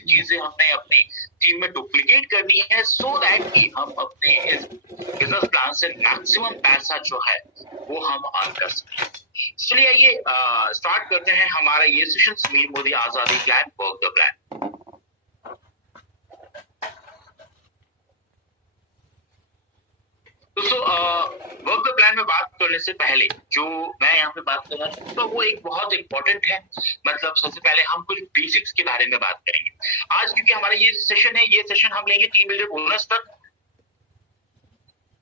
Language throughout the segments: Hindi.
बेसिक चीजें हमने अपनी टीम में डुप्लीकेट करनी है सो दैट कि हम अपने इस बिजनेस प्लान से मैक्सिमम पैसा जो है वो हम अर्न कर सकें। चलिए आइए स्टार्ट करते हैं हमारा ये सेशन, समीर मोदी आजादी प्लान, वर्क द प्लान। दोस्तों वर्क द प्लान में बात करने से पहले जो मैं यहाँ पे बात करना चाहूंगा वो एक बहुत इंपॉर्टेंट है। मतलब सबसे पहले हम कुछ बेसिक्स के बारे में बात करेंगे आज, क्योंकि हमारा ये सेशन है, ये सेशन हम लेंगे टीम बिल्डर बोनस तक,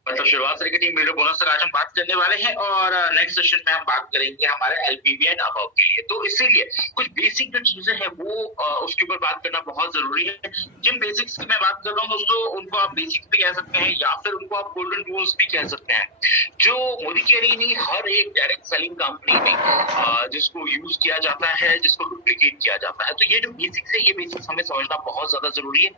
मतलब शुरुआत से लेकर टीम बिल्डर बोनस तक आज हम बात करने वाले हैं। और नेक्स्ट सेशन में हम बात करेंगे हमारे एलपीवी एंड अबव के लिए। तो इसीलिए कुछ बेसिक जो चीजें हैं वो उसके ऊपर बात करना बहुत जरूरी है। जिन बेसिक्स की मैं बात कर रहा हूँ दोस्तों, उनको आप बेसिक्स भी कह सकते हैं या फिर उनको आप गोल्डन रूल्स भी कह सकते हैं, जो मोदी की अरीनी हर एक डायरेक्ट सेलिंग कंपनी में जिसको यूज किया जाता है, जिसको डुप्लीकेट किया जाता है। तो ये जो बेसिक्स है, ये बेसिक्स हमें समझना बहुत ज्यादा जरूरी है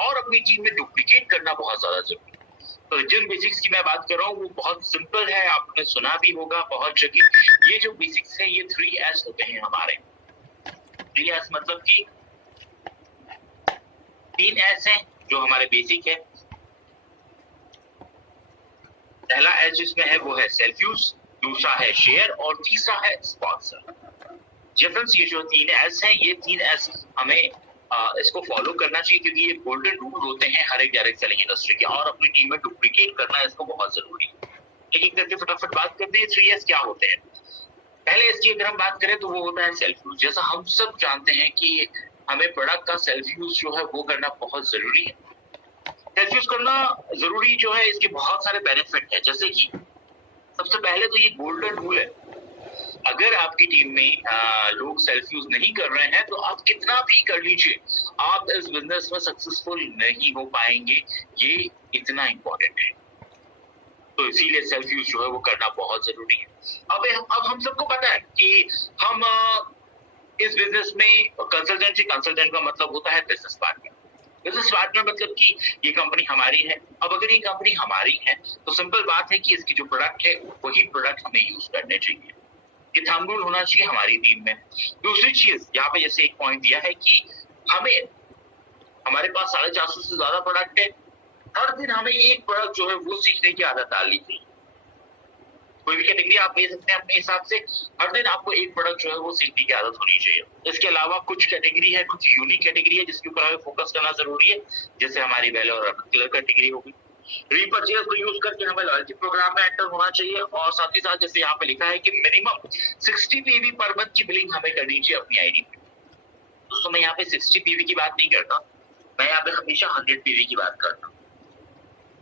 और अपनी टीम में डुप्लीकेट करना बहुत ज्यादा जरूरी है। तो जिन बेसिक्स की मैं बात कर रहा हूँ वो बहुत सिंपल है, आपने सुना भी होगा बहुत जगह। ये जो बेसिक्स है ये 3S होते हैं हमारे। 3S मतलब कि 3S है जो हमारे बेसिक है। पहला S जिसमें है वो है सेल्फ यूज, दूसरा है शेयर और तीसरा है स्पॉन्सर। फ्रेंड्स ये जो 3S है, ये 3S हमें इसको फॉलो करना चाहिए, क्योंकि ये गोल्डन रूल होते हैं हर एक डायरेक्ट सेलिंग इंडस्ट्री के, और अपनी टीम में डुप्लीकेट करना इसको बहुत जरूरी है। एक एक करके फटाफट बात करते हैं 3S क्या होते हैं। पहले इसकी अगर हम बात करें तो वो होता है सेल्फ यूज। जैसा हम सब जानते हैं कि हमें प्रोडक्ट का सेल्फ यूज जो है वो करना बहुत जरूरी है। सेल्फ यूज करना जरूरी जो है, इसके बहुत सारे बेनिफिट है। जैसे कि सबसे पहले तो ये गोल्डन रूल है, अगर आपकी टीम में लोग सेल्फ यूज नहीं कर रहे हैं तो आप कितना भी कर लीजिए, आप इस बिजनेस में सक्सेसफुल नहीं हो पाएंगे। ये इतना इंपॉर्टेंट है, तो इसीलिए सेल्फ यूज जो है वो करना बहुत जरूरी है। अब हम सबको पता है कि हम इस बिजनेस में कंसल्टेंट का मतलब होता है बिजनेस पार्टनर। बिजनेस पार्टनर मतलब कि ये कंपनी हमारी है। अब अगर ये कंपनी हमारी है तो सिंपल बात है कि इसकी जो प्रोडक्ट है वही प्रोडक्ट हमें यूज करने चाहिए। ये थंब रूल होना चाहिए हमारी टीम में। दूसरी चीज यहाँ पे जैसे एक पॉइंट दिया है कि हमारे पास 450 से ज्यादा प्रोडक्ट है, हर दिन हमें एक प्रोडक्ट जो है वो सीखने की आदत डालनी चाहिए। कोई भी कैटेगरी आप ले सकते हैं अपने हिसाब से, हर दिन आपको एक प्रोडक्ट जो है वो सीखने की आदत होनी चाहिए। इसके अलावा कुछ कैटेगरी है, कुछ यूनिक कैटेगरी है जिसके ऊपर हमें फोकस करना जरूरी है, जैसे हमारी वैल्यू और कलर कैटेगरी होगी। रीपर्चेज को यूज करके हमें लॉयल्टी प्रोग्राम में एंटर होना चाहिए, और साथ ही साथ जैसे यहाँ पे लिखा है कि मिनिमम 60 पीवी पर मंथ की बिलिंग हमें करनी चाहिए अपनी आईडी पे। दोस्तों मैं यहाँ पे 60 पीवी की बात नहीं करता, मैं यहाँ पे हमेशा 100 पीवी की बात करता हूँ।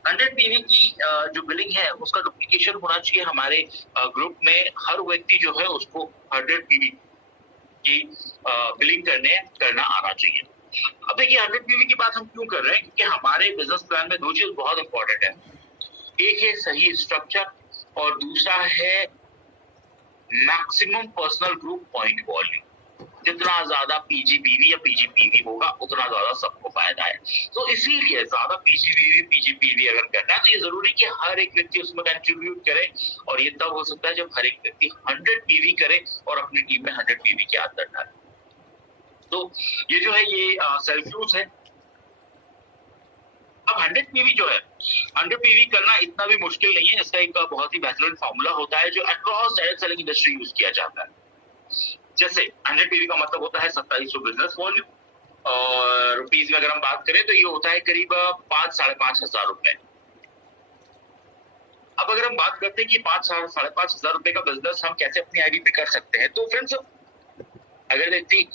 100 पीवी की जो बिलिंग है उसका डुप्लीकेशन होना चाहिए हमारे ग्रुप में। हर व्यक्ति जो है उसको 100 पीवी की बिलिंग करना आना चाहिए। अब देखिए 100 पीवी की बात हम क्यों कर रहे हैं, क्योंकि हमारे बिजनेस प्लान में दो चीज बहुत इंपॉर्टेंट है। एक है सही स्ट्रक्चर और दूसरा है maximum personal group point volume. जितना ज्यादा पीजीपीवी या पीजीपीवी होगा उतना ज्यादा सबको फायदा है। तो इसीलिए ज्यादा पीजीपीवी अगर करना है तो ये जरूरी कि हर एक व्यक्ति उसमें कंट्रीब्यूट करे, और ये तब हो सकता है जब हर एक व्यक्ति 100 पीवी करे और अपनी टीम में 100 पीवी की आदत डाले। तो ये जो है ये सेल्फ यूज है। अब 100 पीवी जो है, 100 पीवी करना इतना भी मुश्किल नहीं है। इसका एक बहुत ही बेहतरीन फॉर्मूला होता है जो across direct selling industry use किया जाता है। जैसे 100 पीवी का मतलब होता है 2700 बिजनेस वॉल्यूम, और रुपीज में अगर हम बात करें तो ये होता है करीब 5-5.5 हजार रुपए। अब अगर हम बात करते हैं कि 5-5.5 हजार रुपए का बिजनेस हम कैसे अपनी आईडी पे कर सकते हैं, तो फ्रेंड्स अगर व्यक्ति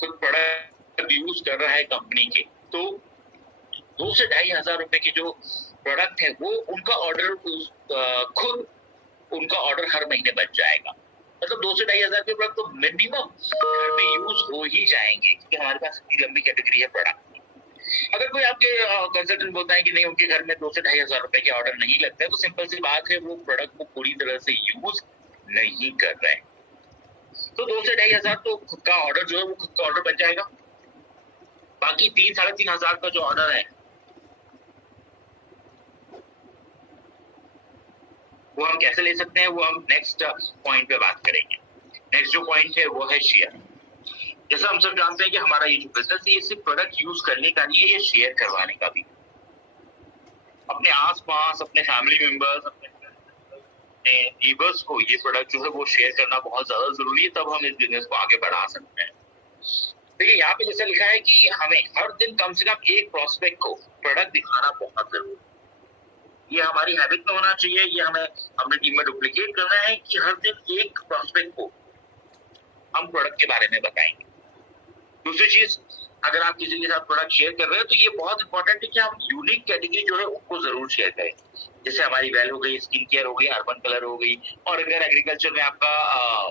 खुद प्रोडक्ट यूज कर रहा है कंपनी के, तो 2 से 2.5 हजार रुपए के जो प्रोडक्ट है वो उनका ऑर्डर खुद उनका ऑर्डर हर महीने बच जाएगा। मतलब 2 से 2.5 हजार के प्रोडक्ट तो मिनिमम घर में यूज हो ही जाएंगे, क्योंकि हमारे पास इतनी लंबी कैटेगरी है प्रोडक्ट की। अगर कोई आपके कंसल्टेंट बोलता है कि नहीं उनके घर में 2 से 2.5 हजार रुपए के ऑर्डर नहीं लगते, तो सिंपल सी बात है वो प्रोडक्ट को पूरी तरह से यूज नहीं कर रहे हैं। तो 2 से 2.5 हजार तो खुद का ऑर्डर जो है वो खुद का ऑर्डर बच जाएगा। बाकी 3-3.5 हजार का जो ऑर्डर है वो हम कैसे ले सकते हैं, वो हम नेक्स्ट पॉइंट पे बात करेंगे। नेक्स्ट जो पॉइंट है वो है शेयर। जैसा हम सब जानते हैं कि हमारा ये जो बिजनेस है ये सिर्फ प्रोडक्ट यूज करने का नहीं है, ये शेयर करवाने का भी। अपने आसपास, अपने फैमिली मेंबर्स, अपने नेबर्स को ये प्रोडक्ट जो है वो शेयर करना बहुत ज्यादा जरूरी है, तब हम इस बिजनेस को आगे बढ़ा सकते हैं। देखिए यहाँ पे जैसा लिखा है कि हमें हर दिन कम से कम एक प्रोस्पेक्ट को प्रोडक्ट दिखाना बहुत जरूरी है। ये हमारी हैबिट में होना चाहिए, ये हमें अपने टीम में डुप्लीकेट करना है कि हर दिन एक प्रोस्पेक्ट को हम प्रोडक्ट के बारे में बताएंगे। दूसरी चीज, अगर आप किसी के साथ प्रोडक्ट शेयर कर रहे हो तो ये बहुत इंपॉर्टेंट है कि हम यूनिक कैटेगरी जो है उनको जरूर शेयर करें। जैसे हमारी वेल हो गई, स्किन केयर हो गई, अर्बन कलर हो गई, और अगर एग्रीकल्चर में आपका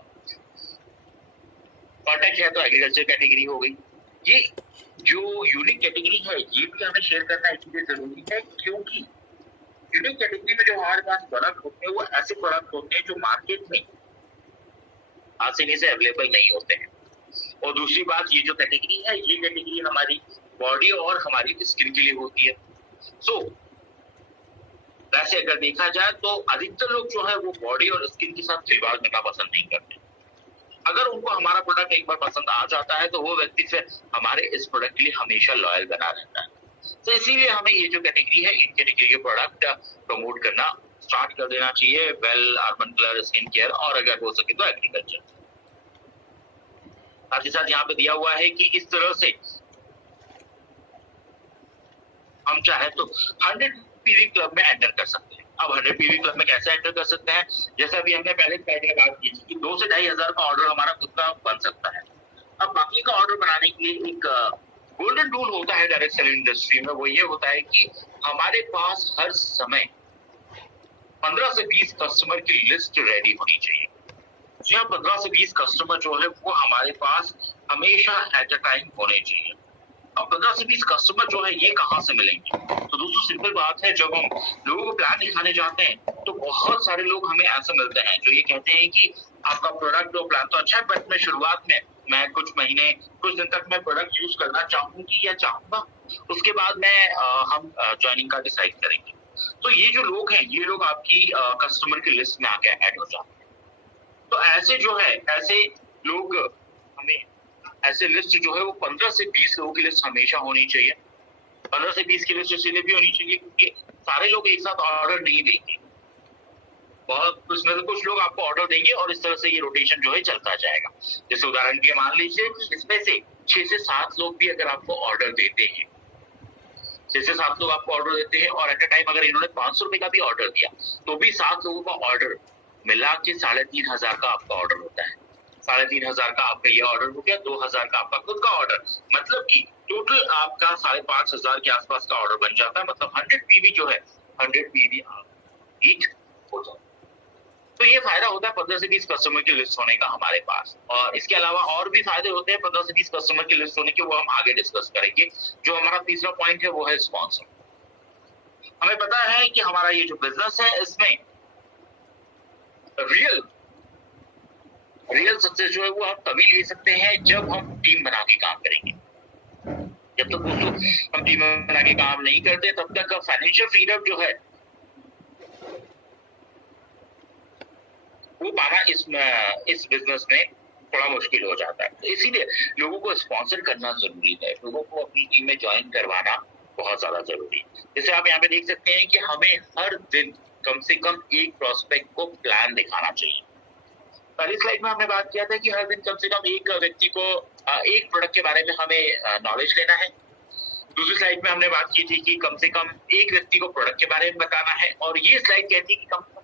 कॉन्टेक्ट है तो एग्रीकल्चर कैटेगरी हो गई। ये जो यूनिक कैटेगरी है ये भी हमें शेयर करना इसलिए जरूरी है क्योंकि यूनिक कैटेगरी में जो हमारे पास प्रोडक्ट होते हैं वो ऐसे प्रोडक्ट होते हैं जो मार्केट में आसानी से अवेलेबल नहीं होते हैं। और दूसरी बात, ये जो कैटेगरी है ये कैटेगरी हमारी बॉडी और हमारी स्किन के लिए होती है। सो वैसे अगर देखा जाए तो अधिकतर लोग जो है वो बॉडी और स्किन के साथ खिलवाड़ करना पसंद नहीं करते। अगर उनको हमारा प्रोडक्ट एक बार पसंद आ जाता है तो वो व्यक्ति फिर हमारे इस प्रोडक्ट के लिए हमेशा लॉयल बना रहता है। तो इसीलिए हमें ये जो कैटेगरी है इन कैटेगरी के प्रोडक्ट प्रमोट करना स्टार्ट कर देना चाहिए। Well, urban colour, skin care और अगर हो सके तो एग्रीकल्चर। साथ ही साथ यहाँ पे दिया हुआ है कि इस तरह से हम चाहे तो 100 पीवी क्लब में एंटर कर सकते हैं। अब 100 पीवी क्लब में कैसे एंटर कर सकते हैं, जैसा अभी हमने पहले स्लाइड में बात की थी कि 2 से 2,500 का ऑर्डर हमारा खुद का बन सकता है। अब बाकी का ऑर्डर बनाने के लिए एक गोल्डन रूल होता है डायरेक्ट सेलिंग इंडस्ट्री में, वो ये होता है कि हमारे पास हर समय 15 से 20 कस्टमर की लिस्ट रेडी होनी चाहिए। जी हाँ, 15 से 20 कस्टमर जो है वो हमारे पास हमेशा एट अ टाइम होने चाहिए। अब 15 से 20 कस्टमर जो है ये कहाँ से मिलेंगे? तो दोस्तों सिंपल बात है, जब हम लोगों को प्लान दिखाने जाते हैं तो बहुत सारे लोग हमें ऐसे मिलते हैं जो ये कहते हैं कि आपका प्रोडक्ट और प्लान तो अच्छा है, बट मैं शुरुआत में मैं कुछ महीने कुछ दिन तक मैं प्रोडक्ट यूज करना चाहूंगी या चाहूंगा, उसके बाद हम ज्वाइनिंग का डिसाइड करेंगे। तो ये जो लोग हैं ये लोग आपकी कस्टमर की लिस्ट में आके ऐड हो जाते हैं। तो ऐसे जो है ऐसे लोग हमें ऐसे लिस्ट जो है वो 15 से 20 लोगों की लिस्ट हमेशा होनी चाहिए। 15 से 20 की लिस्ट इसलिए भी होनी चाहिए क्योंकि सारे लोग एक साथ ऑर्डर नहीं देंगे, बहुत उसमें से कुछ लोग आपको ऑर्डर देंगे और इस तरह से ये रोटेशन जो है चलता जाएगा। जैसे उदाहरण के लिए मान लीजिए इसमें से 6 से 7 लोग भी अगर आपको ऑर्डर देते हैं, 6 से 7 लोग आपको ऑर्डर देते हैं और एट अ टाइम अगर इन्होंने 500 रुपए का भी ऑर्डर दिया तो भी 7 लोगों का ऑर्डर मिला के 3,500 का आपका ऑर्डर होता है। 3,500 का आपका ये ऑर्डर हो गया, 2,000 का आपका खुद का ऑर्डर, मतलब कि टोटल आपका 5,500 के आसपास का ऑर्डर बन जाता है। मतलब 100 पीवी जो है 100 पीवी आप ईच हो जाता है। तो ये फायदा होता है 15 से 20 कस्टमर की लिस्ट होने का हमारे पास। और इसके अलावा और भी फायदे होते हैं 15 से 20 कस्टमर की लिस्ट होने के, वो हम आगे डिस्कस करेंगे। जो हमारा तीसरा पॉइंट है वो है स्पॉन्सर। हमें पता है कि हमारा ये जो बिजनेस है इसमें रियल सक्सेस जो है वो हम तभी ले सकते हैं जब हम टीम बना के काम करेंगे। जब तक दोस्तों हम टीम बना के काम नहीं करते तब तक फाइनेंशियल फ्रीडम जो है वो पाना इस बिजनेस में थोड़ा मुश्किल हो जाता है। तो इसीलिए लोगों को स्पॉन्सर करना जरूरी है, लोगों को अपनी टीम में ज्वाइन करवाना बहुत ज्यादा जरूरी है। जैसे आप यहाँ पे देख सकते हैं कि हमें हर दिन कम से कम एक प्रोस्पेक्ट को प्लान दिखाना चाहिए। पहली स्लाइड में हमने बात किया था कि हर दिन कम से कम एक व्यक्ति को एक प्रोडक्ट के बारे में हमें नॉलेज लेना है। दूसरी स्लाइड में हमने बात की थी कि कम से कम एक व्यक्ति को प्रोडक्ट के बारे में बताना है, और ये स्लाइड कहती है कि कम से कम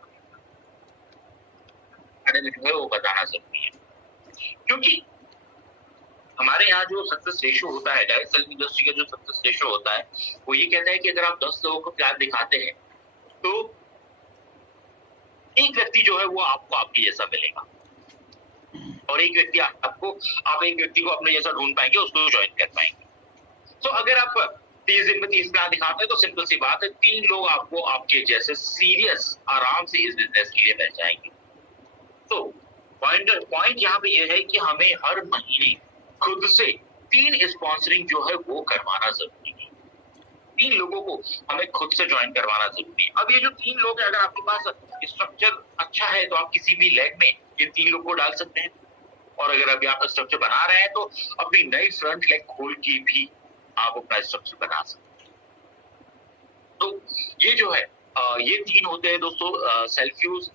जो है वो बताना जरूरी है। क्योंकि हमारे यहाँ जो सक्सेस रेशियो होता है, डायरेक्ट सेलिंग इंडस्ट्री का जो सक्सेस रेशियो होता है वो ये कहता है कि अगर आप 10 लोगों को प्लान दिखाते हैं तो एक व्यक्ति जो है वो आपको आपके जैसा मिलेगा, और एक व्यक्ति आप एक व्यक्ति को अपने जैसा ढूंढ पाएंगे, उसको ज्वाइन कर पाएंगे। तो अगर आप 30 दिन में 30 प्लान दिखाते हैं तो सिंपल सी बात है 3 लोग आपको आपके जैसे सीरियस आराम से इस बिजनेस के लिए मिल जाएंगे। तो पॉइंट यहाँ पे ये है कि हमें हर महीने खुद से 3 स्पॉन्सरिंग जो है वो करवाना जरूरी है। 3 लोगों को हमें खुद से ज्वाइन करवाना जरूरी है। अब ये जो 3 लोग हैं, अगर आपके पास स्ट्रक्चर अच्छा है तो आप किसी भी लेग में ये 3 लोग को डाल सकते हैं, और अगर अभी आप स्ट्रक्चर बना रहे हैं तो अपनी नई फ्रंट लेग खोल के भी आप अपना स्ट्रक्चर बना सकते हैं। तो ये जो है ये 3 होते हैं दोस्तों, सेल्फ यूज,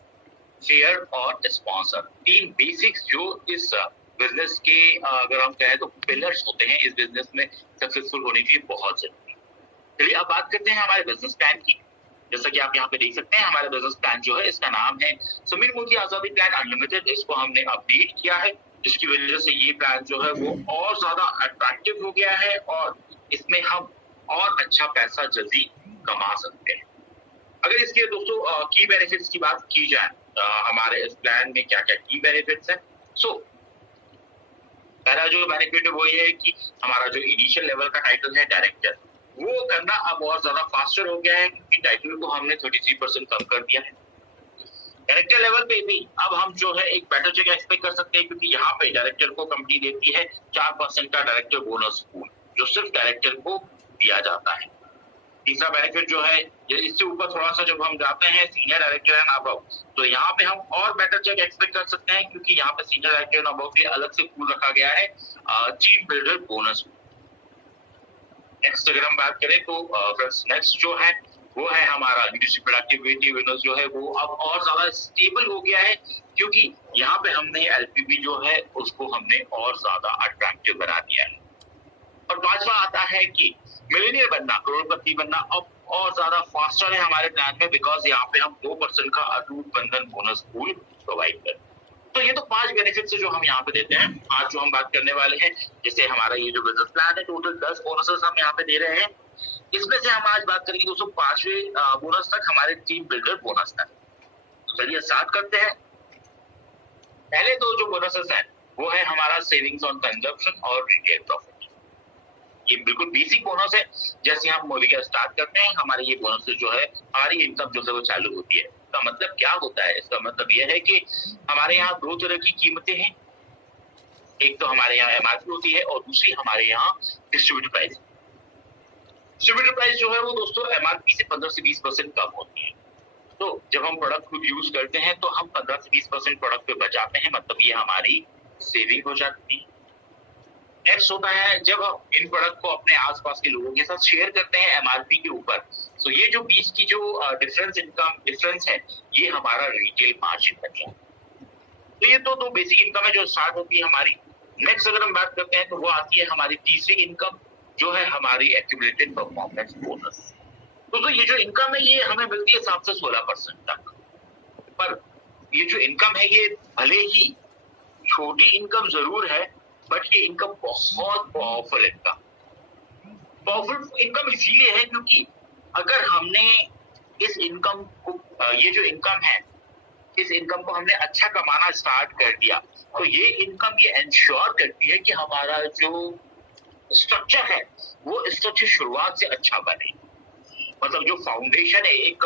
शेयर और स्पॉन्सर। 3 बेसिक्स जो इस बिजनेस के अगर हम कहें तो पिलर्स होते हैं इस बिजनेस में सक्सेसफुल होने के लिए बहुत जरूरी है। चलिए अब बात करते हैं हमारे बिजनेस प्लान की। जैसा कि आप यहाँ पे देख सकते हैं हमारा बिजनेस प्लान जो है इसका नाम है समीर मोदी आजादी प्लान अनलिमिटेड। इसको हमने अपडेट किया है जिसकी वजह से ये प्लान जो है वो और ज्यादा अट्रैक्टिव हो गया है और इसमें हम और अच्छा पैसा जल्दी कमा सकते हैं। अगर इसके दोस्तों की बेनिफिट्स की बात की जाए, हमारे इस प्लान में क्या क्या की बेनिफिट्स है। पहला जो बेनिफिट है वो ये है कि हमारा जो इनिशियल लेवल का टाइटल है डायरेक्टर, वो करना अब और ज्यादा फास्टर हो गया है क्योंकि टाइटल को हमने 33% कम कर दिया है। डायरेक्टर लेवल पे भी अब हम जो है एक बेटर जगह एक्सपेक्ट कर सकते हैं क्योंकि यहाँ पे डायरेक्टर को कंपनी देती है 4% का डायरेक्टर बोनस पूल जो सिर्फ डायरेक्टर को दिया जाता है। तीसरा बेनिफिट जो है इससे ऊपर थोड़ा सा जब हम जाते हैं सीनियर डायरेक्टर एंड अबव, तो यहाँ पे हम और बेटर जगह एक्सपेक्ट कर सकते हैं क्योंकि यहाँ पे सीनियर डायरेक्टर एंड अबव के अलग से पूल रखा गया है टीम बिल्डर बोनस। नेक्स्ट अगर हम बात करें तो फ्रेंड्स नेक्स्ट जो है वो है हमारा लीडरशिप प्रोडक्टिविटी विनर्स जो है वो अब और ज्यादा स्टेबल हो गया है क्योंकि यहाँ पे हमने एलपीबी जो है उसको हमने और ज्यादा अट्रैक्टिव बना दिया है। और पांचवा आता है कि मिलियनियर बनना, करोड़पति बनना अब और ज्यादा फास्टर है हमारे प्लान में बिकॉज यहाँ पे हम 2% का अटूट बंधन बोनस पूल प्रोवाइड करते हैं। तो ये तो 5 बेनिफिट है जो हम यहाँ पे देते हैं। आज जो हम बात करने वाले हैं जैसे हमारा ये जो बिजनेस प्लान है टोटल 10 बोनसेस हम यहाँ पे दे रहे हैं। इसमें से हम आज बात करेंगे दोस्तों 5वें बोनस तक, हमारे टीम बिल्डर बोनस तक। चलिए स्टार्ट करते हैं। पहले 2 जो बोनसेस हैं वो है हमारा सेविंग्स ऑन कंजप्शन और रिटेल प्रॉफिट। ये बिल्कुल बेसिक बोनस है। जैसे हम मूवी का स्टार्ट करते हैं हमारे ये बोनस जो है हमारी इनकम जो है वो चालू होती है। इसका मतलब क्या होता है? इसका मतलब यह है कि हमारे यहाँ 2 तरह की कीमतें हैं। एक तो हमारे यहाँ एमआरपी होती है और दूसरी हमारे यहाँ डिस्ट्रीब्यूटर प्राइस। डिस्ट्रीब्यूटर प्राइस जो है वो दोस्तों एमआरपी से 15 से 20% कम होती है। तो जब हम प्रोडक्ट को यूज करते हैं तो हम 15 से 20% प्रोडक्ट पे बचाते हैं, मतलब ये हमारी सेविंग हो जाती है। नेक्स्ट होता है जब हम इन प्रोडक्ट को अपने आसपास के लोगों के साथ शेयर करते हैं एमआरपी के ऊपर, तो ये जो बीच की जो डिफरेंस है ये हमारा रिटेल मार्जिन बन जाता है। तो ये तो 2 बेसिक इनकम है जो स्टार्ट होती है हमारी। नेक्स्ट अगर हम बात करते हैं तो वो आती है हमारी तीसरी इनकम जो है हमारी एक्यूमुलेटेड परफॉर्मेंस बोनस। तो ये जो इनकम है ये हमें मिलती है 7 से 16% तक। पर ये जो इनकम है ये भले ही छोटी इनकम जरूर है बट ये इनकम बहुत पावरफुल इनकम इसीलिए है क्योंकि अगर हमने इस इनकम को ये जो इनकम है इस इनकम को हमने अच्छा कमाना स्टार्ट कर दिया तो ये इनकम ये इंश्योर करती है कि हमारा जो स्ट्रक्चर है वो स्ट्रक्चर शुरुआत से अच्छा बने। मतलब जो फाउंडेशन है एक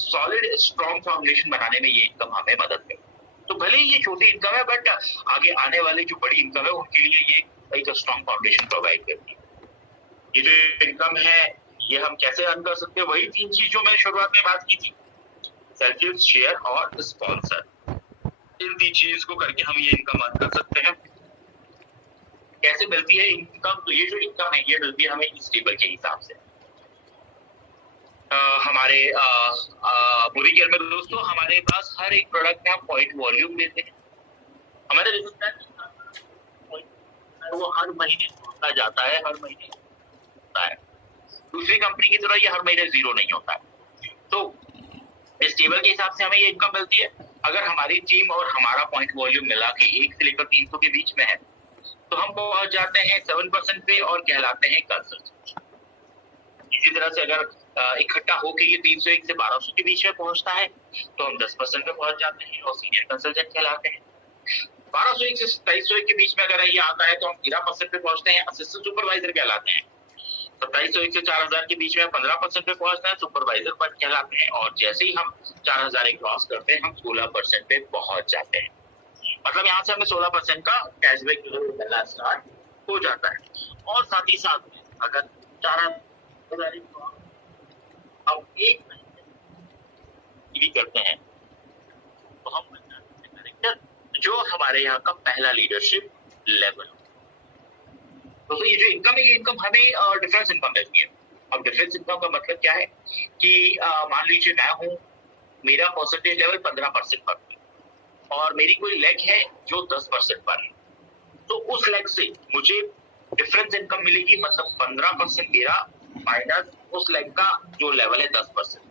सॉलिड स्ट्रॉन्ग फाउंडेशन बनाने में ये इनकम हमें मदद करती है। तो भले ही ये छोटी इनकम है बट आगे आने वाले जो बड़ी इनकम है उनके लिए ये एक स्ट्रॉन्ग फाउंडेशन प्रोवाइड करती है। ये जो इनकम है ये हम कैसे अर्न कर सकते हैं? वही 3 चीज जो मैंने शुरुआत में बात की थी, सेल्फ यूज, शेयर और स्पॉन्सर। इन 3 चीज को करके हम ये इनकम अर्न कर सकते हैं। कैसे मिलती है इनकम? तो ये जो इनकम है ये मिलती है हमें इस टेबल के हिसाब से। हमारे पूरी केयर में दोस्तों हमारे पास हर एक प्रोडक्ट में हम पॉइंट वॉल्यूम देते हैं। हमारे वो हर महीने होता जाता है, हर महीने होता है। दूसरी कंपनी की तरह ये हर महीने 0 नहीं होता है। तो इस टेबल के हिसाब से हमें ये इनकम मिलती है। अगर हमारी टीम और हमारा पॉइंट वॉल्यूम मिला के 1 से लेकर 300 के बीच में है तो हम पहुंच जाते हैं 7% पे और कहलाते हैं कंसल्टेंट। इसी तरह से अगर इकट्ठा होके ये 301 से 1200 के बीच में पहुंचता है तो हम 10% पे पहुंच जाते हैं और सीनियर कंसल्टेंट कहलाते हैं। 1201 से 2701 के बीच में अगर ये आता है तो हम 13% पे पहुंचते हैं, असिस्टेंट सुपरवाइजर कहलाते हैं। 2701 से 4000 के बीच में 15% पे पहुंचते हैं, सुपरवाइजर पर कहलाते हैं। और जैसे ही हम 4000 क्रॉस करते हैं हम 16% पे पहुंच जाते हैं। मतलब यहाँ से हमें 16% का कैशबैक जो है मिलना स्टार्ट हो जाता है। और साथ ही साथ अगर 4000 अब 1 महीने करते हैं तो हम डायरेक्टर जो हमारे यहाँ का पहला लीडरशिप लेवल। तो ये जो इनकम है, ये इनकम हमें डिफरेंस इनकम देती है। अब डिफरेंस इनकम का मतलब क्या है कि मान लीजिए मैं हूँ, मेरा परसेंटेज लेवल 15% पर है और मेरी कोई लेग है जो 10% पर है, तो उस लेग से मुझे डिफरेंस इनकम मिलेगी, मतलब 15% मेरा माइनस उस लेग का जो लेवल है 10%,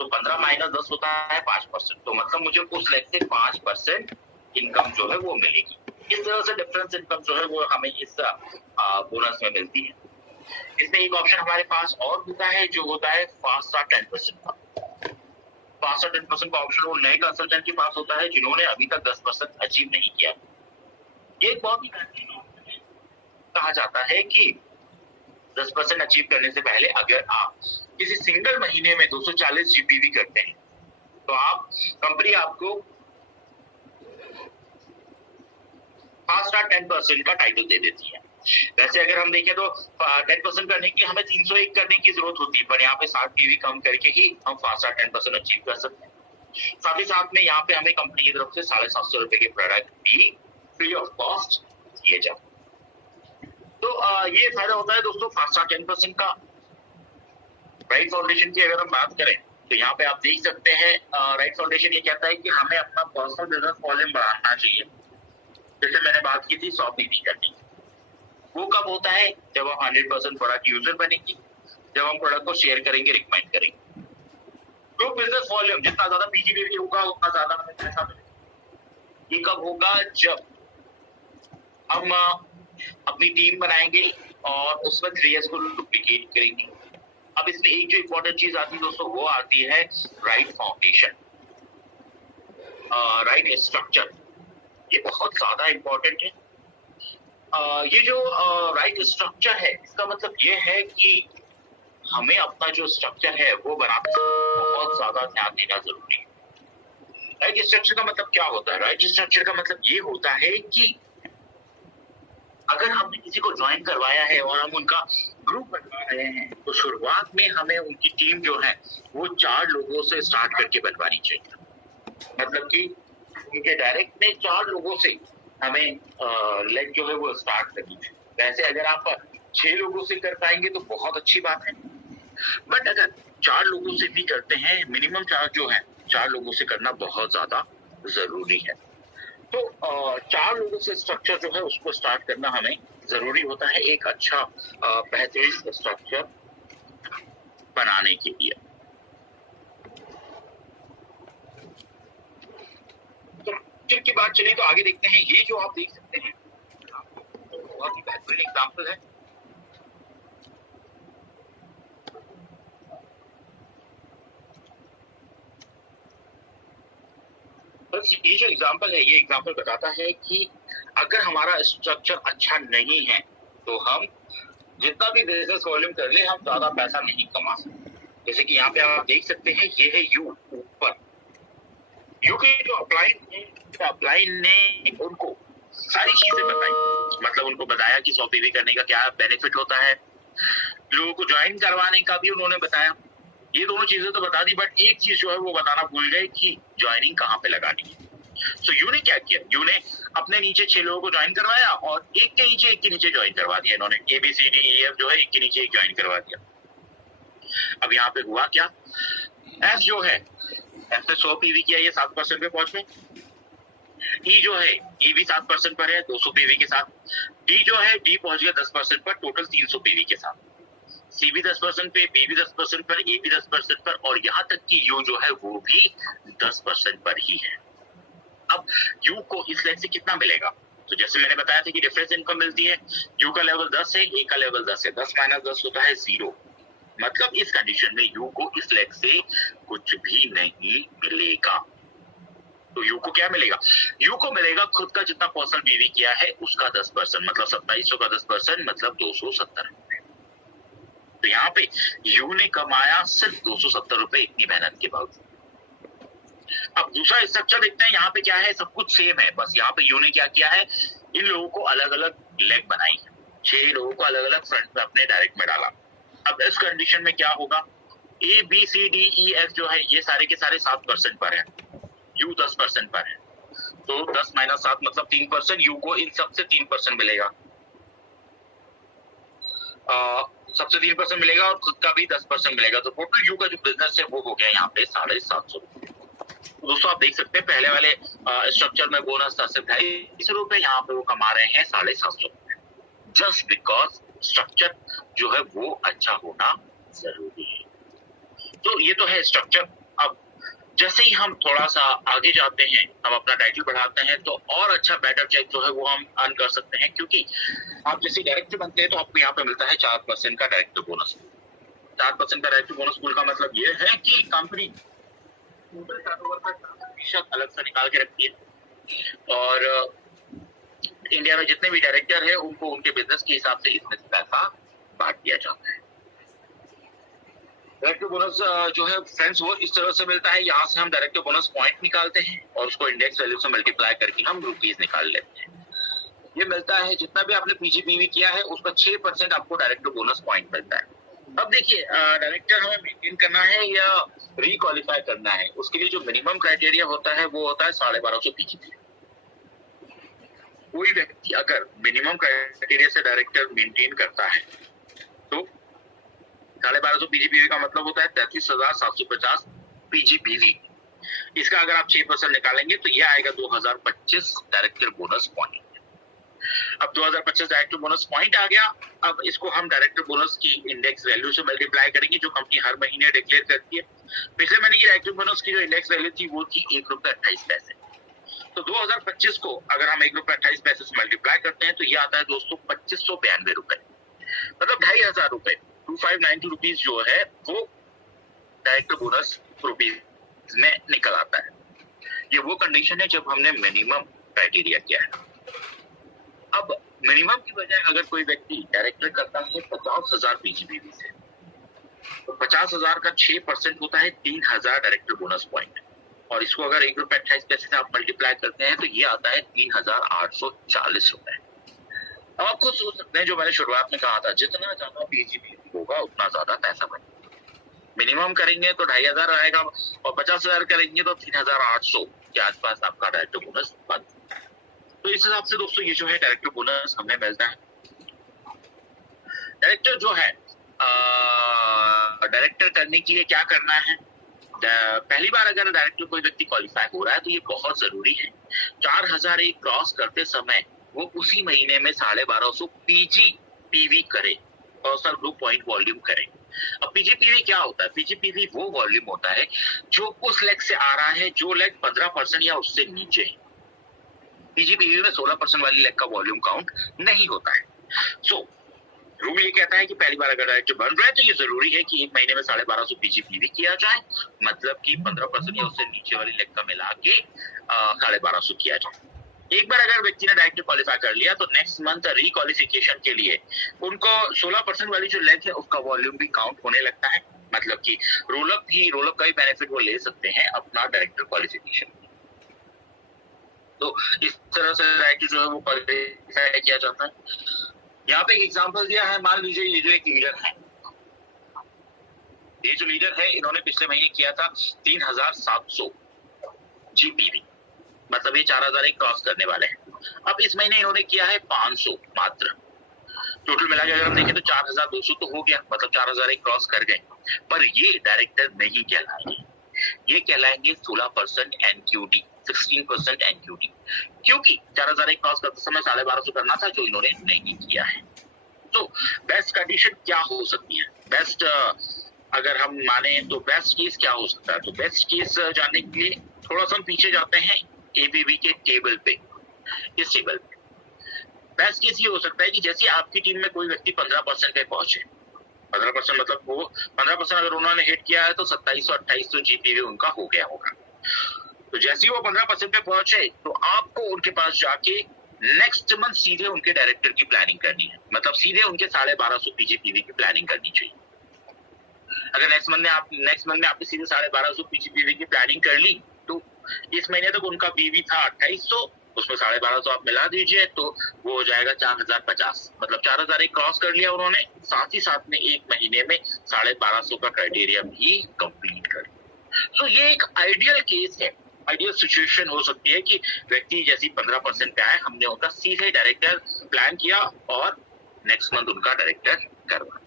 तो 15 माइनस 10 होता है 5%, तो मतलब मुझे उस लेग से 5% इनकम जो है वो मिलेगी। इस तरह से डिफरेंस इनकम जो है वो हमें इस बोनस में मिलती है। इसमें एक ऑप्शन हमारे पास और होता है जो होता है फास्ट स्टार्ट 10% का। फास्ट स्टार्ट 10% का ऑप्शन वो नए कंसल्टेंट के पास होता है जिन्होंने अभी तक 10% अचीव नहीं किया। ये एक बहुत ही बेहतरीन ऑप्शन है। कहा जाता है कि 10% अचीव करने से पहले अगर आप किसी सिंगल महीने में 240 जीपीवी करते हैं तो आप कंपनी आपको फास्ट स्टार्ट 10% का टाइटल दे देती है। वैसे अगर हम देखें तो 10% करने की हमें 301 करने की जरूरत होती है, पर यहाँ पे 60 पीवी कम करके ही हम फास्ट स्टार्ट 10% अचीव कर सकते हैं। साथ ही साथ में यहाँ पे हमें कंपनी की तरफ से 750 रुपए के प्रोडक्ट भी फ्री ऑफ कॉस्ट दिए जाते। तो ये फायदा होता है दोस्तों फास्ट स्टार्ट 10% का। राइट फाउंडेशन की अगर हम बात करें तो यहाँ पे आप देख सकते हैं राइट फाउंडेशन ये कहता है कि हमें अपना पर्सनल बिजनेस वॉल्यूम बढ़ाना चाहिए। जैसे मैंने बात की थी 100 पीवी करने की, वो कब होता है जब हम 100% प्रोडक्ट यूजर बनेंगे, जब हम प्रोडक्ट को शेयर करेंगे, रिकमेंड करेंगे। तो बिजनेस वॉल्यूम जितना ज्यादा पीजीबी होगा उतना ज्यादा हमें पैसा मिलेगा। ये कब होगा जब हम अपनी टीम बनाएंगे और उसमें 3S को डुप्लीकेट करेंगे। अब इसमें एक जो इम्पोर्टेंट चीज आती है दोस्तों वो आती है राइट फाउंडेशन, राइट स्ट्रक्चर। ये बहुत ज्यादा इम्पोर्टेंट है। ये जो राइट स्ट्रक्चर है इसका मतलब ये है कि हमें अपना जो स्ट्रक्चर है वो बनाने बहुत ज्यादा ध्यान देना जरूरी है। राइट स्ट्रक्चर का मतलब क्या होता है? राइट स्ट्रक्चर का मतलब ये होता है कि अगर हमने किसी को ज्वाइन करवाया है और हम उनका ग्रुप बनवा रहे हैं तो शुरुआत में हमें उनकी टीम जो है वो 4 लोगों से स्टार्ट करके बनवानी चाहिए। मतलब कि उनके डायरेक्ट में 4 लोगों से हमें लेग जो है वो स्टार्ट करनी चाहिए। वैसे अगर आप 6 लोगों से कर पाएंगे तो बहुत अच्छी बात है, बट अगर 4 लोगों से भी करते हैं, मिनिमम चार्ज जो है 4 लोगों से करना बहुत ज्यादा जरूरी है। तो 4 लोगों से स्ट्रक्चर जो है उसको स्टार्ट करना हमें जरूरी होता है एक अच्छा बेहतरीन स्ट्रक्चर बनाने के लिए। तो की बात चलिए तो आगे देखते हैं। ये जो आप देख सकते हैं तो बहुत ही बेहतरीन एग्जाम्पल है। बस ये जो एग्जाम्पल है ये एग्जाम्पल बताता है कि अगर हमारा स्ट्रक्चर अच्छा नहीं है तो हम जितना भी बिजनेस वॉल्यूम कर ले हम ज्यादा पैसा नहीं कमा सकते। जैसे कि यहाँ पे आप देख सकते हैं ये है यू ऊपर, यू के जो अपलाइन ने उनको सारी चीजें बताई, मतलब उनको बताया कि 100 पीवी करने का क्या बेनिफिट होता है, लोगों को ज्वाइन करवाने का भी उन्होंने बताया। ये दोनों चीजें तो बता दी, बट एक चीज जो है वो बताना भूल गए कि ज्वाइनिंग कहाँ पे लगानी है। तो यू ने क्या किया, यू ने अपने नीचे 6 लोगों को ज्वाइन करवाया और एक के नीचे ज्वाइन करवा दिया। इन्होंने ABCDEF जो है एक के नीचे एक ज्वाइन करवा दिया। अब यहाँ पे हुआ क्या, एफ जो है एफ ने 100 पीवी किया, ये 7% पे पहुंच गए। ई जो है ई भी 7% पर है 200 पीवी के साथ। डी जो है डी पहुंच गया 10% पर टोटल 300 पीवी के साथ। सी भी 10% पे, बी भी 10% पर, ए भी 10% पर और यहाँ तक कि यू जो है वो भी 10% पर ही है। अब यू को इस लेग से कितना मिलेगा? तो जैसे मैंने बताया था कि डिफरेंस इनकम मिलती है। यू का लेवल 10 है, ए का लेवल 10 है, 10 माइनस 10 होता है 0। मतलब इस कंडीशन में यू को इस लेग से कुछ भी नहीं मिलेगा। तो यू को क्या मिलेगा? यू को मिलेगा खुद का जितना पर्सनल बीवी किया है उसका 10%, मतलब 2700 का 10% मतलब 270 रुपए। तो यहाँ पे यू ने कमाया सिर्फ 270 रुपए इतनी मेहनत के बावजूद। अब दूसरा स्ट्रक्चर देखते हैं। यहाँ पे क्या है, सब कुछ सेम है, बस यहाँ पे यू ने क्या किया है, इन लोगों को अलग अलग लेग बनाई है, 6 लोगों को अलग अलग फ्रंट में अपने डायरेक्ट में डाला। अब इस कंडीशन में क्या होगा, ABCDEF जो है ये सारे के सारे 7% पर है, यू 10% पर है। तो 10 माइनस 7 मतलब 3%, यू को इन सबसे 3% मिलेगा, सबसे 3% मिलेगा और खुद का भी 10% मिलेगा, तो टोटल यू का जो बिजनेस है वो हो गया यहाँ पे 750 रुपए। तो दोस्तों आप देख सकते हैं पहले वाले स्ट्रक्चर में बोनस था सिर्फ 250 रुपए, यहाँ पे वो कमा रहे हैं 750 रुपए, जस्ट बिकॉज स्ट्रक्चर जो है वो अच्छा होना जरूरी है। तो ये तो है स्ट्रक्चर। अब जैसे ही हम थोड़ा सा आगे जाते हैं, हम अपना टाइटल बढ़ाते हैं, तो और अच्छा बेटर चेक जो है वो हम अर्न कर सकते हैं, क्योंकि आप जैसे डायरेक्टर बनते हैं तो आपको यहाँ पे मिलता है 4% का डायरेक्टर बोनस। 4% का डायरेक्टर बोनस पूल का मतलब ये है कि कंपनी टोटल टर्नओवर का 4% अलग से निकाल के रखती है, और इंडिया में जितने भी डायरेक्टर है उनको उनके बिजनेस के हिसाब से इसमें पैसा बांट दिया जाता है। डायरेक्टर बोनस जो है फ्रेंड्स वो इस तरह से मिलता है, यहाँ से हम डायरेक्टर बोनस पॉइंट निकालते हैं और उसको इंडेक्स वैल्यू से मल्टीप्लाई करके हम रुपीज निकाल लेते हैं। ये मिलता है जितना भी आपने पीजीपीवी किया है उसका 6% आपको डायरेक्टर बोनस पॉइंट मिलता है। अब देखिए डायरेक्टर हमें मेंटेन करना है या रिक्वालिफाई करना है, उसके लिए जो मिनिमम क्राइटेरिया होता है वो होता है 1250 पीजीपी। कोई व्यक्ति अगर मिनिमम क्राइटेरिया से डायरेक्टर मेंटेन करता है तो 1250 पीजीपीवी का मतलब होता है 33,750 पीजीपीवी। इसका अगर आप 6% निकालेंगे तो ये आएगा 2025 डायरेक्टर बोनस पॉइंट। अब 2025 डायरेक्टर बोनस पॉइंट आ गया, अब इसको हम डायरेक्टर बोनस की इंडेक्स वैल्यू से मल्टीप्लाई करेंगे जो कंपनी हर महीने डिक्लेयर करती है। पिछले महीने की डायरेक्टर बोनस की जो इंडेक्स वैल्यू थी वो थी ₹1.28। तो 2025 को अगर हम ₹1.28 से मल्टीप्लाई करते हैं तो ये आता है दोस्तों 2592 रुपए, मतलब 2500 रुपए, 2592 रुपीज जो है वो डायरेक्टर बोनस रुपीज में निकल आता है। ये वो कंडीशन है जब हमने मिनिमम क्राइटेरिया किया है। अब मिनिमम की बजाय अगर कोई व्यक्ति डायरेक्टर करता है 50,000 पीजीपीवी से, तो 50,000 का 6% होता है 3,000 डायरेक्टर बोनस पॉइंट, और इसको अगर ₹1.28 से आप मल्टीप्लाई करते हैं तो ये आता है 3,840 रुपए। अब आप खुद सोच सकते हैं जो मैंने शुरुआत में कहा था, जितना ज्यादा पीजीपीवी होगा उतना ज्यादा पैसा बनेगा। मिनिमम करेंगे तो 2,500 आएगा और 50,000 करेंगे तो 3,800 के आसपास आपका डायरेक्टर बोनस बन। तो इस हिसाब से दोस्तों ये जो है डायरेक्टर बोनस हमें मिलता है। डायरेक्टर जो है डायरेक्टर करने के लिए क्या करना है, पहली बार अगर डायरेक्टर कोई व्यक्ति क्वालिफाई हो रहा है तो ये बहुत जरूरी है 4,001 क्रॉस करते समय वो उसी महीने में 1250 पीजीपीवी करे और सर 2 पॉइंट वॉल्यूम करे। अब पीजीपीवी क्या होता है, पीजीपीवी वो वॉल्यूम होता है जो उस लेग से आ रहा है जो लेग 15% या उससे नीचे है। पीजीपीवी में 16% वाली लेग का वॉल्यूम काउंट नहीं होता है। सो रूल ये कहता है कि पहली बार अगर डायरेक्टर बन रहा है तो ये जरूरी है कि एक महीने में 1250 पीजीपीवी किया जाए, मतलब कि 15% या उससे नीचे वाली लेग का मिला के 1250 किया जाए। एक बार अगर व्यक्ति ने डायरेक्टर क्वालिफाई कर लिया तो नेक्स्ट मंथ रिक्वालिफिकेशन के लिए उनको 16% वाली जो लेग है उसका वॉल्यूम भी काउंट होने लगता है, मतलब कि रोलअप का ही बेनिफिट वो ले सकते हैं अपना डायरेक्टर क्वालिफिकेशन। तो इस तरह से डायरेक्टर जो है वो क्वालिफाई किया जाता है। यहाँ पे एक एग्जांपल दिया है, मान लीजिए ये जो एक लीडर है, ये जो लीडर है इन्होंने पिछले महीने किया था 3,700 जीपीवी, मतलब ये 4,001 क्रॉस करने वाले हैं। अब इस महीने इन्होंने किया है 500 मात्र, टोटल मिला के अगर हम देखें तो 4,200 तो हो गया, मतलब 4,001 क्रॉस कर गए, पर ये डायरेक्टर नहीं कहलाएंगे, ये कहलाएंगे 16% एनक्यूडी, 16% एनक्यूडी, क्योंकि 4,001 क्रॉस करते समय 1250 करना था जो इन्होंने नहीं किया है। तो बेस्ट कंडीशन क्या हो सकती है, बेस्ट अगर हम माने तो बेस्ट केस क्या हो सकता है, तो बेस्ट केस जानने के लिए थोड़ा सा हम पीछे जाते हैं एबीवी के टेबल पे। इस टेबल पे बेस्ट केस ये हो सकता है कि जैसे आपकी टीम में कोई व्यक्ति 15% पे पहुंचे, 15% मतलब वो 15% अगर उन्होंने हिट किया है तो 2728 जीपीवी उनका हो गया होगा। तो जैसे ही वो 15% पे पहुंचे तो आपको उनके पास जाके नेक्स्ट मंथ सीधे उनके डायरेक्टर की प्लानिंग करनी है, मतलब सीधे उनके 1250 पीजीपीवी की प्लानिंग करनी चाहिए। अगर नेक्स्ट मंथ में आपने सीधे 1250 पीजीपीवी की प्लानिंग कर ली तो इस महीने तक उनका पीवी था 2800, उसमें 1250 आप मिला दीजिए तो वो हो जाएगा 4,050, मतलब 4,000 एक क्रॉस कर लिया उन्होंने, साथ ही साथ में एक महीने में 1250 का क्राइटेरिया भी कंप्लीट कर लिया। तो ये एक आइडियल केस है आइडियल सिचुएशन हो सकती है कि व्यक्ति जैसे 15% पे आए, हमने उनका सीधे डायरेक्टर प्लान किया और नेक्स्ट मंथ उनका डायरेक्टर करवा।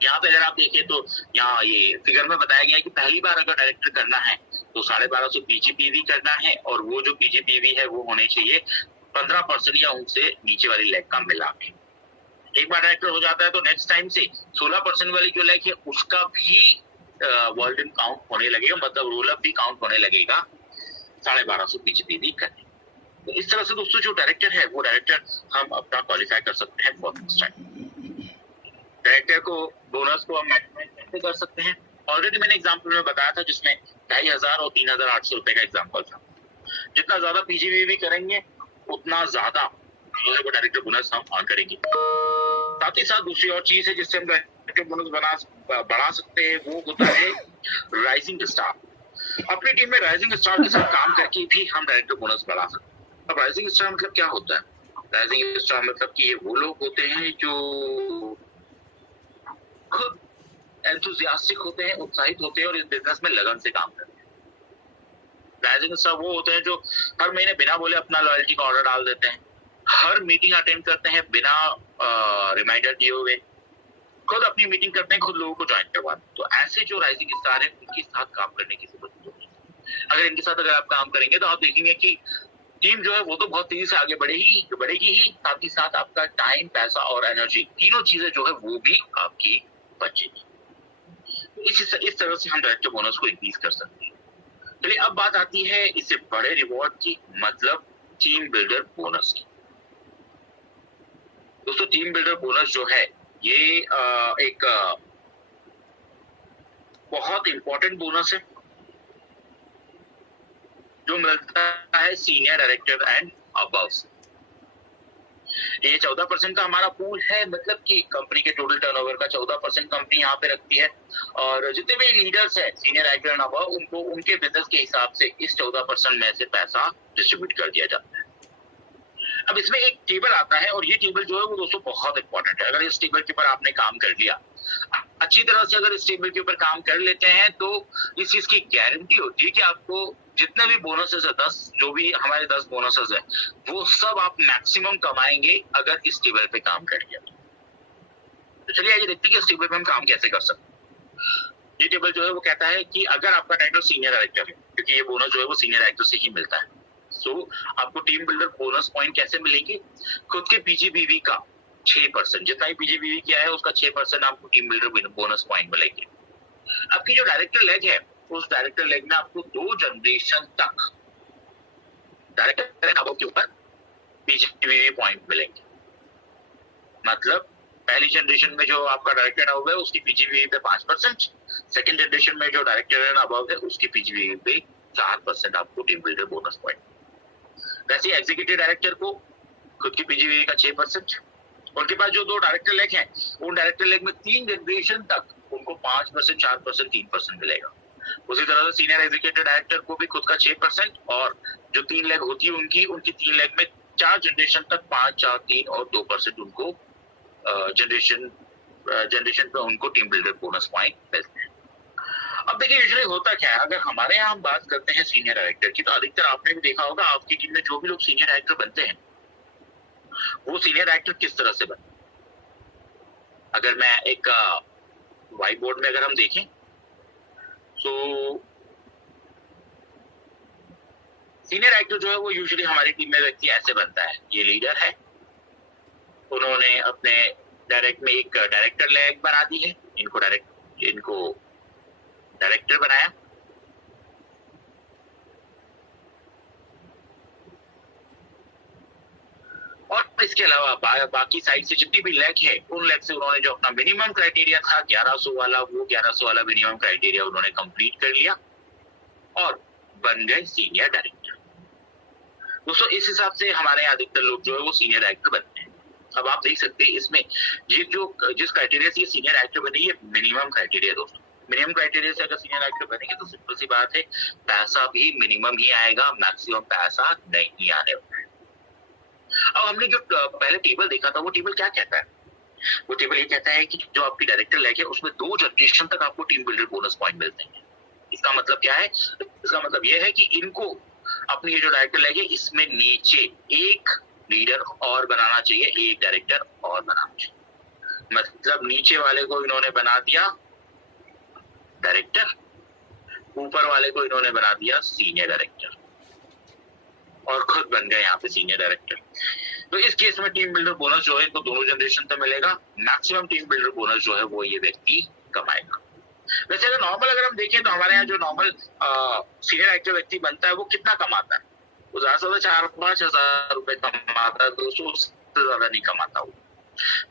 यहाँ पे अगर आप देखें तो यहाँ ये फिगर में बताया गया है कि पहली बार अगर डायरेक्टर करना है तो 1250 पीजीपीवी करना है, और वो जो पीजीपीवी है वो होने चाहिए 15% या उनसे नीचे वाली लेग का मिला के। एक बार डायरेक्टर हो जाता है तो नेक्स्ट टाइम से 16% वाली जो लेग है उसका भी वॉल्यूम काउंट होने लगेगा, मतलब रोल अप भी काउंट होने लगेगा 1250 पीजीपीवी करने। तो इस तरह से दोस्तों जो डायरेक्टर है वो डायरेक्टर हम अपना क्वालिफाई कर सकते हैं फॉर नेक्स्ट टाइम। डायरेक्टर को बोनस को हम मैक्सिमाइज कैसे कर सकते हैं, ऑलरेडी मैंने एग्जांपल में बताया था जिसमें 2500 और 3800 रुपए का एग्जांपल था। जितना ज्यादा पीजीपीवी करेंगे उतना ज्यादा डायरेक्टर बोनस हम ऑन करेंगे। साथ ही साथ दूसरी और चीज है जिससे हम डायरेक्टर बोनस बढ़ा सकते हैं, वो होता है राइजिंग स्टार। अपनी टीम में राइजिंग स्टार के साथ काम करके भी हम डायरेक्टर बोनस बढ़ा सकते हैं। अब राइजिंग स्टार मतलब क्या होता है? राइजिंग स्टार मतलब कि ये वो लोग होते हैं जो खुद एंथुसियास्टिक होते हैं, उत्साहित होते हैं और इस बिजनेस में लगन से काम करते हैं। राइजिंग स्टार वो होते हैं जो हर महीने बिना बोले अपना लॉयल्टी का ऑर्डर डाल देते हैं, हर मीटिंग अटेंड करते हैं बिना रिमाइंडर दिए हुए, खुद अपनी मीटिंग करते हैं, खुद लोगों को ज्वाइन करवाते हैं। तो ऐसे जो राइजिंग स्टार है उनके साथ काम करने की जरूरत होती है। अगर इनके साथ अगर आप काम करेंगे तो आप देखेंगे कि टीम जो है वो तो बहुत तेजी से आगे बढ़ेगी ही, साथ ही साथ आपका टाइम, पैसा और एनर्जी, तीनों चीजें जो है वो भी आपकी बचेगी। इस तरह से हम डायरेक्टर बोनस को इंक्रीज कर सकते हैं। चलिए अब बात आती है इससे बड़े रिवॉर्ड की, मतलब टीम बिल्डर बोनस की। दोस्तों टीम बिल्डर बोनस जो है ये एक बहुत इंपॉर्टेंट बोनस है जो मिलता है सीनियर डायरेक्टर एंड अबव। ये 14% का हमारा पूल है, मतलब कि कंपनी के टोटल टर्नओवर का 14% कंपनी यहाँ पे रखती है, और जितने भी लीडर्स है सीनियर डायरेक्टर एंड अबव उनको उनके बिजनेस के हिसाब से इस 14% में से पैसा डिस्ट्रीब्यूट कर दिया जाता है। अब इसमें एक टेबल आता है और ये टेबल जो है वो दोस्तों बहुत इंपॉर्टेंट है। अगर इस टेबल के ऊपर आपने काम कर लिया अच्छी तरह से, अगर इस टेबल के ऊपर काम कर लेते हैं तो इस चीज की गारंटी होती है कि आपको जितने भी बोनसेस है 10 जो भी हमारे 10 बोनसेस है वो सब आप मैक्सिमम कमाएंगे अगर इस टेबल पे काम कर लिया। तो चलिए आइए देखते हैं कि इस टेबल पे हम काम कैसे कर सकते हैं। ये टेबल जो है वो कहता है कि अगर आपका टाइटल सीनियर डायरेक्टर है, क्योंकि ये बोनस जो है वो सीनियर डायरेक्टर से ही मिलता है, सो आपको टीम बिल्डर बोनस पॉइंट कैसे मिलेंगे? खुद के पीजीबीवी का 6%, जितना भी पीजीबीवी किया है उसका 6% आपको टीम बिल्डर बोनस पॉइंट मिलेंगे। आपकी जो डायरेक्टर लेग है उस डायरेक्टर लेग में आपको 2 जनरेशन तक डायरेक्टर के ऊपर पीजीबीवी पॉइंट मिलेंगे। मतलब पहली जनरेशन में जो आपका डायरेक्टर अबव है उसकी पीजीबीवी पे 5%, सेकंड जनरेशन में जो डायरेक्टर अबव है उसकी पीजीबीवी पे 4% आपको टीम बिल्डर बोनस पॉइंट। वैसे एग्जीक्यूटिव डायरेक्टर को खुद की पीजीबीवी का 6%, उनके पास जो 2 डायरेक्टर लेग हैं उन डायरेक्टर लेग में 3 जनरेशन तक उनको 5%, 4%, 3% मिलेगा। उसी तरह से सीनियर एग्जीक्यूटिव डायरेक्टर को भी खुद का 6%, और जो 3 लेग होती है उनकी 3 लेग में 4 जनरेशन तक 5, 4, 3 और 2% उनको जनरेशन पे उनको टीम बिल्डर बोनस पॉइंट मिलते हैं। अब देखिए यूजुअली होता क्या है, अगर हमारे यहाँ हम बात करते हैं सीनियर डायरेक्टर की, तो अधिकतर आपने भी देखा होगा आपकी टीम में जो भी लोग सीनियर डायरेक्टर बनते हैं वो सीनियर डायरेक्टर किस तरह से बनते हैं। अगर मैं एक व्हाइट बोर्ड में अगर हम देखें तो सीनियर डायरेक्टर जो है वो यूजुअली हमारी टीम में व्यक्ति ऐसे बनता है। ये लीडर है, उन्होंने अपने डायरेक्ट में एक डायरेक्टर लेग बना दी है, इनको डायरेक्टर बनाया, और इसके अलावा बाकी साइड से जितनी भी लेग है उन लेग से उन्होंने जो अपना मिनिमम क्राइटेरिया था 1100 वाला, वो 1100 वाला मिनिमम क्राइटेरिया उन्होंने कंप्लीट कर लिया और बन गए सीनियर डायरेक्टर। दोस्तों इस हिसाब से हमारे यहाँ अधिकतर लोग जो है वो सीनियर डायरेक्टर बनते हैं। अब आप देख सकते हैं इसमें ये जो जिस क्राइटेरिया से ये सीनियर डायरेक्टर बने ये मिनिमम क्राइटेरिया। दोस्तों मिनिमम क्राइटेरिया से अगर सीनियर डायरेक्टर बनेंगे तो सिंपल सी बात है पैसा भी मिनिमम ही आएगा, मैक्सिमम पैसा नहीं आने वाला है। अब हमने जो पहले टेबल देखा था वो टेबल क्या कहता है? वो टेबल ये कहता है कि जो आपकी डायरेक्टर लेग है उसमें 2 जनरेशन तक आपको टीम बिल्डर बोनस पॉइंट मिलते हैं। इसका मतलब क्या है? इसका मतलब यह है कि इनको अपनी ये जो डायरेक्टर लेग है इसमें नीचे एक लीडर और बनाना चाहिए, एक डायरेक्टर और बनाना चाहिए। मतलब नीचे वाले को इन्होंने बना दिया डायरेक्टर, ऊपर वाले को इन्होंने बना दिया सीनियर डायरेक्टर और खुद बन गए यहाँ पे सीनियर डायरेक्टर। तो इस केस में टीम बिल्डर बोनस जो है तो दोनों जनरेशन तो मिलेगा, मैक्सिमम टीम बिल्डर बोनस जो है वो ये व्यक्ति कमाएगा। वैसे अगर नॉर्मल अगर हम देखें तो हमारे यहाँ जो नॉर्मल सीनियर एक्टर व्यक्ति बनता है वो कितना कमाता है? वो ज्यादा से ज्यादा 4-5 हजार रुपए कमाता है, 200 से ज्यादा नहीं कमाता वो।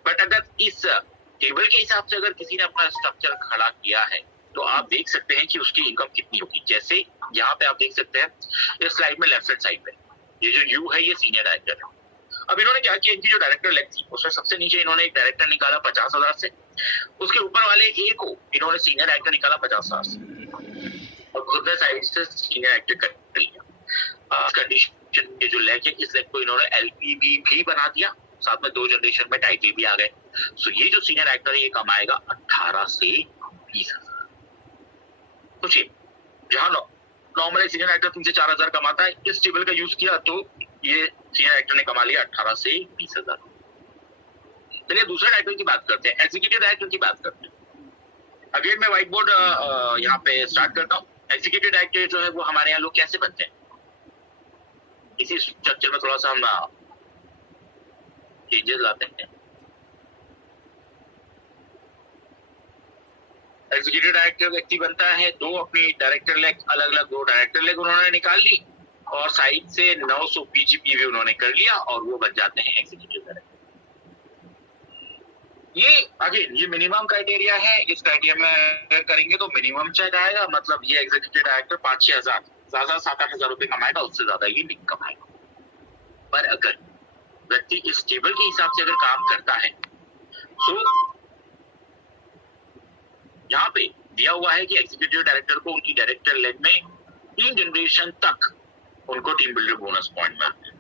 बट अगर इस टेबल के हिसाब से अगर किसी ने अपना स्ट्रक्चर खड़ा किया है तो आप देख सकते हैं कि उसकी इनकम कितनी होगी। जैसे यहाँ पे आप देख सकते हैं इस स्लाइड में लेफ्ट हैंड साइड पे ये जो यू है ये सीनियर डायरेक्टर है। अब इन्होंने क्या किया, इनकी जो डायरेक्टर लेग थी उसमें सबसे नीचे इन्होंने एक डायरेक्टर निकाला 50,000 से, उसके ऊपर वाले ए को इन्होंने सीनियर एक्टर निकाला 50,000 से और खुद ने साइड से सीनियर एक्टर कर लिया। कंडीशन के जो लेग है इस लेग को इन्होंने एलपीबी भी बना दिया, साथ में 2 जनरेशन में टाइटल भी आ गए। सो ये जो सीनियर एक्टर है ये कमाएगा 18 से 20,000। सोचिए जहां नॉर्मल सीनियर एक्टर 3 से 4,000 कमाता है, इस टेबल का यूज किया तो ये सीनियर एक्टर ने कमा लिया 18 से 20,000। चलिए दूसरे डायरेक्टर की बात करते हैं, एग्जीक्यूटिव डायरेक्टर की बात करते हैं। अगेन मैं व्हाइट बोर्ड यहाँ पे स्टार्ट करता हूँ। एग्जीक्यूटिव डायरेक्टर जो है वो हमारे यहाँ लोग कैसे बनते हैं, इसी स्ट्रक्चर में थोड़ा सा हम चेंजेस लाते हैं। एग्जीक्यूटिव डायरेक्टर व्यक्ति बनता है, दो अपनी डायरेक्टर लेग अलग अलग 2 डायरेक्टर लेग उन्होंने निकाल ली और साइड से 900 पीजीपी भी उन्होंने कर लिया और वो बन जाते हैं एग्जीक्यूटिव डायरेक्टर। ये अगेन ये मिनिमम क्राइटेरिया है, इस क्राइटेरिया में अगर करेंगे तो मिनिमम चेक आएगा। मतलब ये एग्जीक्यूटिव डायरेक्टर 5-6 हजार, ज्यादा 7-8 हजार रुपए कमाएगा, उससे ज्यादा ये नहीं कमाएगा। पर अगर व्यक्ति इस टेबल के हिसाब से अगर काम करता है तो यहाँ पे दिया हुआ है कि एग्जीक्यूटिव डायरेक्टर को उनकी डायरेक्टर लेग में 3 जनरेशन तक उनको टीम बिल्डर बोनस पॉइंट मिलते हैं।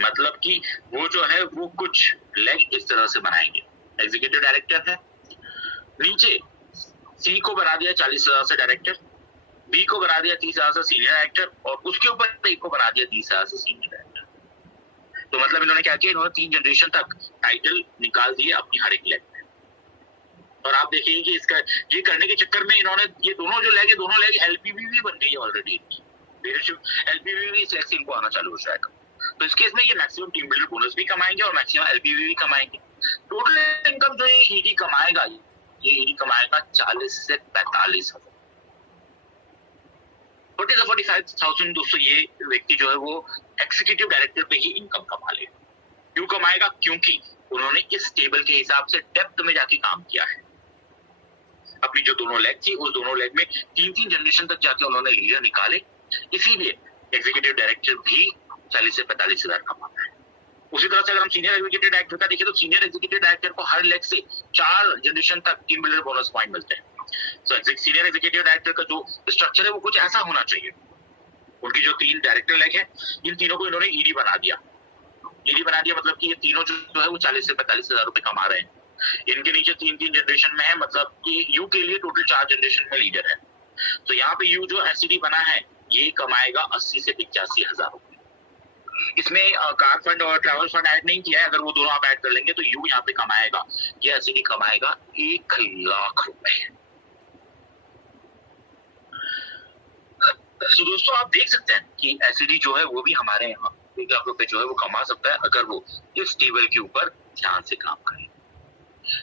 मतलब कि वो जो है वो कुछ लेग इस तरह से बनाएंगे। एग्जीक्यूटिव डायरेक्टर है, नीचे सी को बना दिया 40,000 से डायरेक्टर, बी को बना दिया 30,000 से सीनियर डायरेक्टर और उसके ऊपर ए को बना दिया 30,000 से सीनियर डायरेक्टर। तो मतलब इन्होंने क्या किया, इन्होंने 3 जनरेशन तक टाइटल निकाल दिए अपनी हर एक लेग में। और आप देखेंगे कि इसका ये करने के चक्कर में इन्होंने ये दोनों जो लेग है दोनों लेग एलपीवी भी बन गई है ऑलरेडी। लीडरशिप एलपीवी भी सिलेक्ट इनको आना चालू हो जाएगा। तो इस केस में ये मैक्सिमम टीम बिल्डर बोनस भी कमाएंगे और मैक्सिमम एलपीवी भी कमाएंगे। टोटल इनकम जो ये ईडी कमाएगा, ये ईडी कमाएगा 40 से 45,000, 40 से 45,000। दोस्तों ये व्यक्ति जो है वो एग्जीक्यूटिव डायरेक्टर पे ही इनकम कमा लेगा। क्यों कमाएगा? क्योंकि उन्होंने इस टेबल के हिसाब से डेप्थ में जाके काम किया है। अपनी जो दोनों लेग थी उस दोनों लेग में 3-3 जनरेशन तक जाके उन्होंने लीडर निकाले, इसीलिए एग्जीक्यूटिव डायरेक्टर भी 40 से 45,000 कमाता है। उसी तरह से अगर हम सीनियर एग्जीक्यूटिव डायरेक्टर का देखें तो सीनियर एग्जीक्यूटिव डायरेक्टर को हर लेग से 4 जनरेशन तक टीम बिल्डर बोनस पॉइंट मिलते हैं। तो सीनियर एग्जीक्यूटिव डायरेक्टर का जो स्ट्रक्चर है वो कुछ ऐसा होना चाहिए। उनकी जो 3 डायरेक्टर लेग है इन तीनों को इन्होंने ईडी बना दिया। ईडी बना दिया मतलब कि ये तीनों जो है वो 40 से 45,000 रुपए कमा रहे हैं। इनके नीचे 3-3 जनरेशन में है, मतलब कि यू के लिए टोटल 4 जनरेशन में लीडर है। तो यहाँ पे यू जो एससीडी बना है ये कमाएगा 80 से 85,000 रुपए। इसमें कार फंड और ट्रैवल फंड ऐड नहीं किया है, अगर वो दोनों आप ऐड कर लेंगे तो यू यहाँ पे कमाएगा, ये एससीडी कमाएगा 1 लाख रुपए। तो दोस्तों आप देख सकते हैं कि एससीडी जो है वो भी हमारे यहाँ 1 लाख रुपए जो है वो कमा सकता है अगर वो इस टेबल के ऊपर ध्यान से काम करे।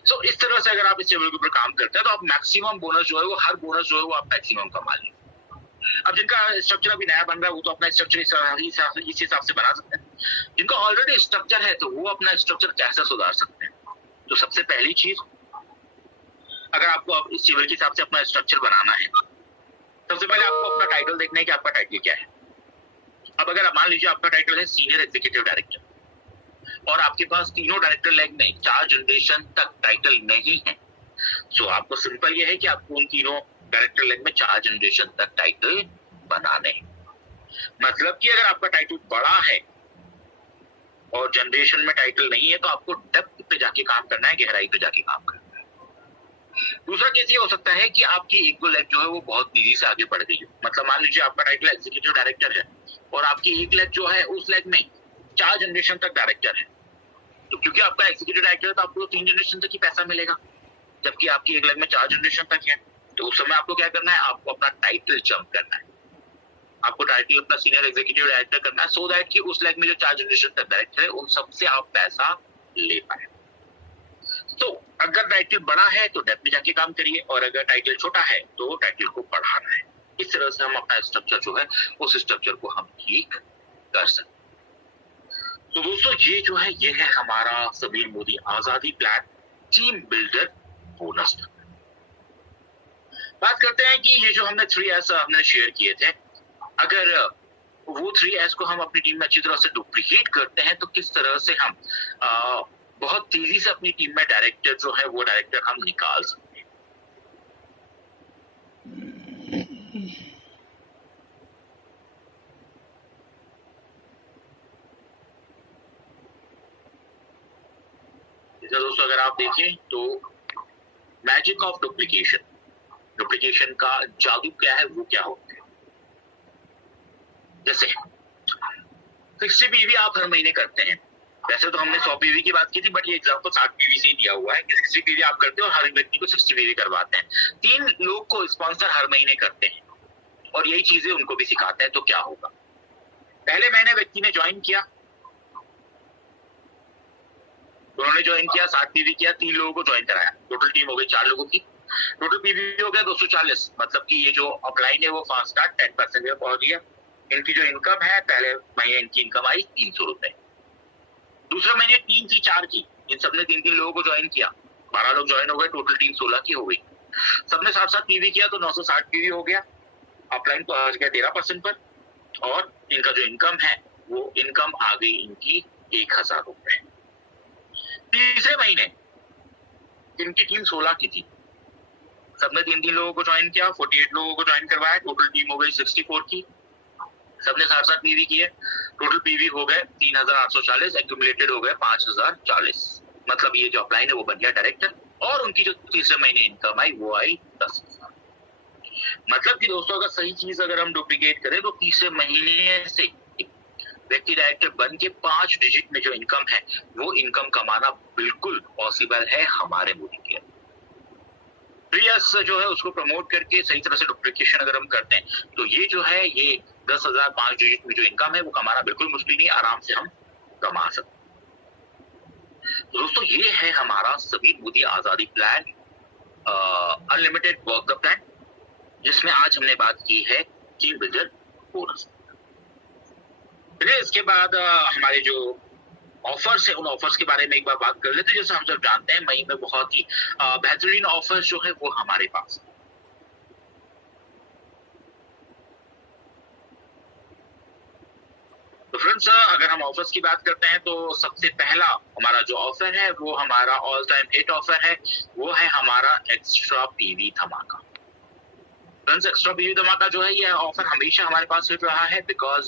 So, इस तरह से अगर आप इस टेबल के ऊपर काम करते हैं तो आप मैक्सिमम बोनस जो है वो हर बोनस जो है वो आप मैक्सिमम कमा लेंगे। अब जिनका स्ट्रक्चर अभी नया बन रहा है वो तो अपना स्ट्रक्चर इस हिसाब से बना सकते हैं। जिनका ऑलरेडी स्ट्रक्चर है तो वो अपना स्ट्रक्चर कैसे सुधार सकते हैं। तो सबसे पहली चीज, अगर आपको इस टेबल के हिसाब से अपना स्ट्रक्चर बनाना है, सबसे पहले आपको अपना टाइटल देखना है कि आपका टाइटल क्या है। अब अगर मान लीजिए आपका टाइटल है सीनियर एग्जीक्यूटिव डायरेक्टर और आपके पास तीनों डायरेक्टर लेग में 4 जनरेशन तक टाइटल नहीं है, सो आपको सिंपल ये है कि आपको उन तीनों डायरेक्टर लेग में 4 जनरेशन तक टाइटल बनाने हैं। मतलब कि अगर आपका टाइटल बड़ा है और जनरेशन में टाइटल नहीं है तो आपको डेप्थ पे जाके काम करना है, गहराई पे जाके काम करना है। दूसरा केस ये हो सकता है कि आपकी एक दो लेग जो है वो बहुत तेजी से आगे बढ़ गई है। मतलब मान लीजिए आपका टाइटल एग्जीक्यूटिव डायरेक्टर है और आपकी एक लेग जो है उस लेग में 4 जनरेशन तक डायरेक्टर है, तो क्योंकि आपका एग्जीक्यूटिव डायरेक्टर है तो आपको 3 जनरेशन तक ही पैसा मिलेगा, जबकि आपकी एक लेग में 4 जनरेशन तक है। तो उस समय आपको क्या करना है, आपको अपना टाइटल जंप करना है, आपको टाइटल अपना सीनियर एग्जीक्यूटिव डायरेक्टर करना है, सो दैट कि उस लेग में जो 4 जनरेशन तक डायरेक्टर है उन सबसे आप पैसा ले पाए। तो अगर टाइटल बड़ा है तो डेप्थ में जाके काम करिए, और अगर टाइटल छोटा है तो टाइटल को बढ़ाना है। इस तरह से हम अपना स्ट्रक्चर जो है उस स्ट्रक्चर को हम ठीक कर सकते हैं। तो दोस्तों ये जो है ये है हमारा समीर मोदी आजादी प्लान टीम बिल्डर बोनस। बात करते हैं कि ये जो हमने 3S हमने शेयर किए थे, अगर वो 3S को हम अपनी टीम में अच्छी तरह से डुप्लीकेट करते हैं तो किस तरह से हम बहुत तेजी से अपनी टीम में डायरेक्टर जो है वो डायरेक्टर हम निकाल सकते हैं। दोस्तों अगर आप देखें तो मैजिक ऑफ डुप्लीकेशन का जादू क्या है, वो क्या होता है। जैसे 60 पीवी आप हर महीने करते हैं, वैसे तो हमने 100 पीवी की बात की थी, बट ये एग्जाम्पल 60 पीवी से ही दिया हुआ है कि 60 पीवी आप करते हो और हर व्यक्ति को 60 पीवी करवाते हैं। 3 लोग को स्पॉन्सर हर महीने करते हैं और यही चीजें उनको भी सिखाते हैं। तो क्या होगा, पहले महीने व्यक्ति ने ज्वाइन किया, उन्होंने ज्वाइन किया, 60 पीवी किया, 3 लोगों को ज्वाइन कराया, टोटल टीम हो गई 4 लोगों की, टोटल पीवी हो गया 240। मतलब कि ये जो अपलाइन है वो फास्ट स्टार्ट 10% में पहुंच गया। इनकी जो इनकम है, पहले महीने इनकी इनकम आई 300 रुपए, दूसरे महीने 3 की 4 की, इन सबने 3 लोगों को ज्वाइन किया, 12 लोग ज्वाइन हो गए, टोटल टीम 16 की हो गई। सबने 7 पीवी किया तो 960 पीवी हो गया, अपलाइन पहुंच गया 13% पर, और इनका जो इनकम है वो इनकम आ गई इनकी 1000 रुपए। तीसरे महीने इनकी टीम 16 की थी, सबने 3 लोगों को ज्वाइन किया, 48 लोगों को ज्वाइन करवाया, टोटल टीम हो गई 64 की, सबने 60 पीवी किए, टोटल पीवी हो गए 3840, एक्यूमुलेटेड हो गए 5040। मतलब ये जो अपलाइन है वो बन गया डायरेक्टर, और उनकी जो तीसरे महीने इनकम आई वो आई 10,000। मतलब कि दोस्तों अगर सही चीज अगर हम डुप्लीकेट करें तो तीसरे महीने से व्यक्ति डायरेक्टर बन के 5 डिजिट में जो इनकम है वो इनकम कमाना बिल्कुल पॉसिबल है हमारे मोदी के। 3S जो है उसको प्रमोट करके सही तरह से डुप्लीकेशन अगर हम करते हैं तो ये जो है ये 10,000 5 डिजिट में जो इनकम है वो कमाना बिल्कुल मुश्किल नहीं, आराम से हम कमा सकते हैं। तो दोस्तों ये है हमारा समीर मोदी आजादी plan unlimited work the plan, जिसमें आज हमने बात की है टीम बिल्डर बोनस। फिर इसके बाद हमारे जो ऑफर्स है उन ऑफर्स के बारे में एक बार बात कर लेते हैं। जैसे हम सब जानते हैं मई में बहुत ही बेहतरीन ऑफर्स जो है वो हमारे पास है। तो फ्रेंड्स अगर हम ऑफर्स की बात करते हैं तो सबसे पहला हमारा जो ऑफर है वो हमारा ऑल टाइम हिट ऑफर है, वो है हमारा एक्स्ट्रा पीवी धमाका। फ्रेंड्स एक्स्ट्रा पीवी धमाका जो है ये ऑफर हमेशा हमारे पास हिट रहा है, बिकॉज